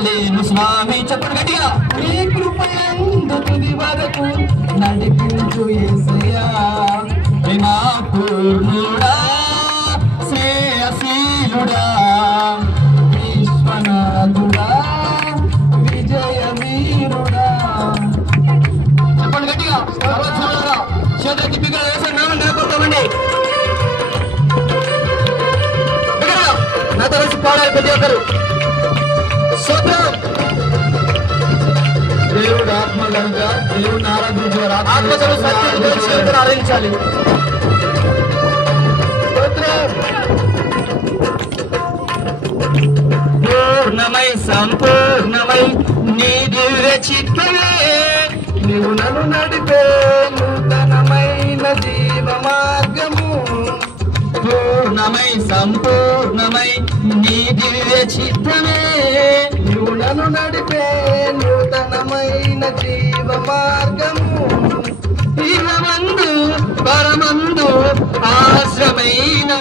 వర్ణించలేను స్వామి. చెప్పండి గట్టిగా. నీ కృపయందు తుది వరకు నడిపించు యేసయ్యా. నా పూర్ణుడా శ్రేయశీలుడా విశ్వనాథుడా విజయ వీరుడా. చెప్పండి గట్టిగా. చేతిగా వేసే నామం నిలబడతామండి. నాతో కలిసి పాడాలి ప్రతి ఒక్కరు. దేవుడు ఆత్మ కనుక దేవుడిని ఆరాధించేవారు ఆత్మలు సత్యం ఆరాధించాలి. పూర్ణమై సంపూర్ణమై నీ దివ్య చిత్తమే నీవు నన్ను నడిపే నూతనమైన జీవ మార్గము. పూర్ణమై సంపూర్ణమై నీ దివ్య చిత్తమే నీవు నన్ను నడిపే నూతనమైన జీవ మార్గము. ఇహమందు పరమందు ఆశ్రమైన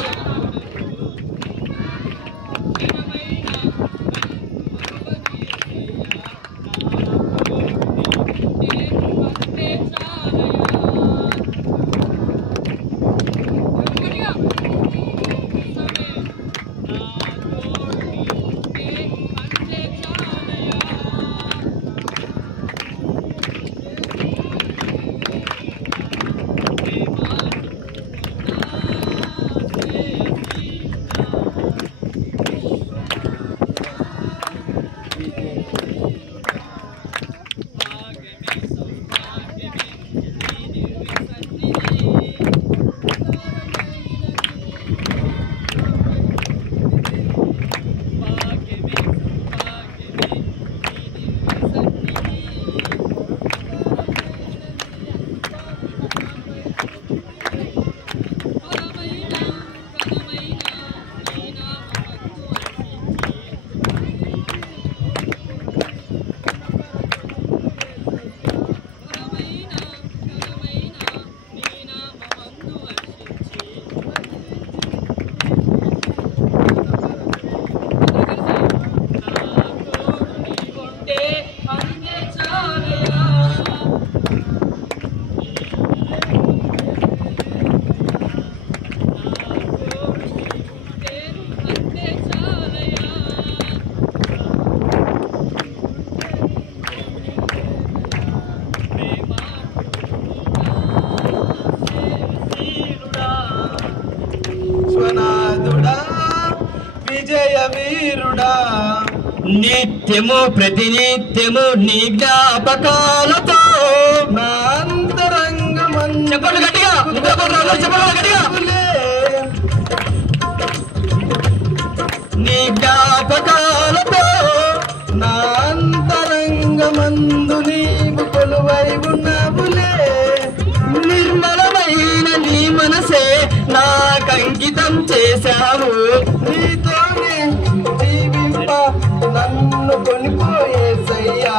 విజయ వీరుడా నిత్యము ప్రతినిత్యము నీ జ్ఞాపకాలతో నా అంతరంగమందు చెప్పండి గట్టిగా. నీ జ్ఞాపకాలతో నా అంతరంగమందు నీవు కొలువై ఉన్నావులే. నిర్మలమైన నీ మనసే నాకంకితం చేశావు. నీతోనే జీవింప నన్ను కొనిపోయేసయ్యా.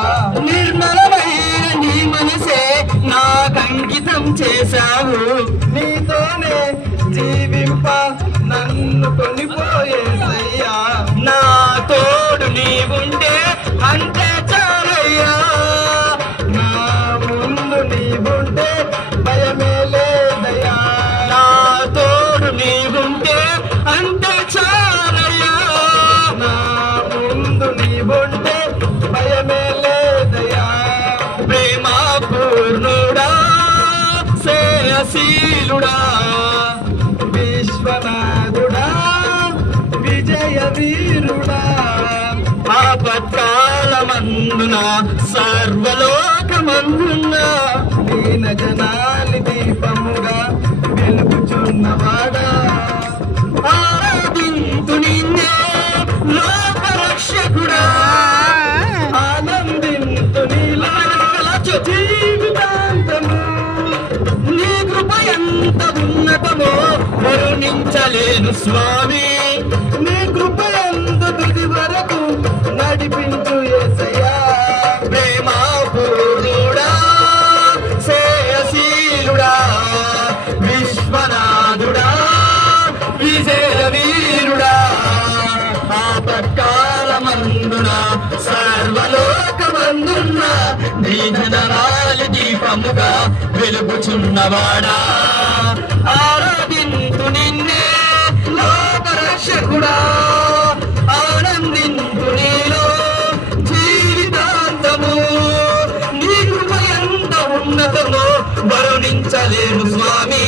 నిర్మలమైన నీ మనసే నాకంకితం చేశావు. నీతోనే జీవింప నన్ను కొనిపోయేసయ్యా. నా తోడు నీవుంటే అంతే చాలయ్యా. నా ముందు నీవుంటే భయమే లేదయ్యా. నా తోడు నీవుంటే అంతే చాలయ్యా. నా ముందు నీవుంటే భయమే లేదయ్యా. ప్రేమ పూర్ణుడా శ్రేయశీలుడా విశ్వనాథుడా విజయ వీరుడా. ఆపత్కాలమందున సర్వలోకమందున దీన జనాలి దీపముగా వెలుగుచున్నవాడా. ఆరాధింతు నిన్నే లోకరక్షకుడా. ఆనందింతు నీలో జీవితాంతము. నీ కృప ఎంత ఉన్నతమో వర్ణించలేను స్వామి. నీ కృప ఎంత తుది వరకు నడిపించు యేసయ్యా. ప్రేమ పూర్ణుడా శ్రేయశీలుడా విశ్వనాథుడా విజయ వీరుడా. ఆపత్కాలమందున దీపముగా వెలుగుచున్నవాడా ఆరాధింతు నిన్నే లోక రక్షకుడా ఆనందింతు నీలో జీవితాంతము నీ కృప ఎంత ఉన్నతమో వర్ణించలేను స్వామి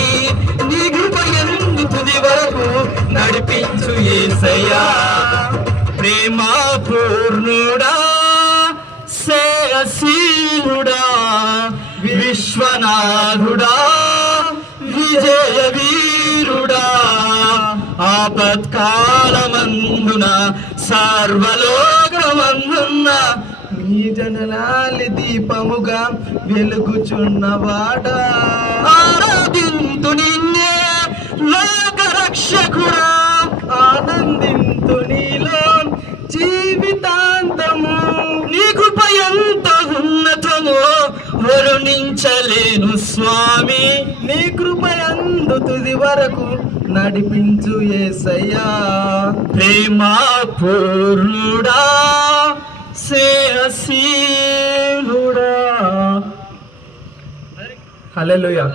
నీ కృప ఎందు తుది వరకు నడిపించు యేసయ్యా ప్రేమ పూర్ణుడా సేయశీలుడా విశ్వనాథుడా విజయ వీరుడా ఆపత్కాలమందున సర్వలోకమందున నీ జననాలి దీపముగా వెలుగుచున్నవాడా ఆరాధింతు నిన్నే లోక రక్షకుడా ఆనందింతు నీలో జీవితాంతము నీ కృప ఎంత ఉన్నతమో వర్ణించలేను స్వామి నీ కృప యందు తుది వరకు నడిపించు యేసయ్యా ప్రేమ పూర్ణుడా సేయశీలుడా హల్లెలూయా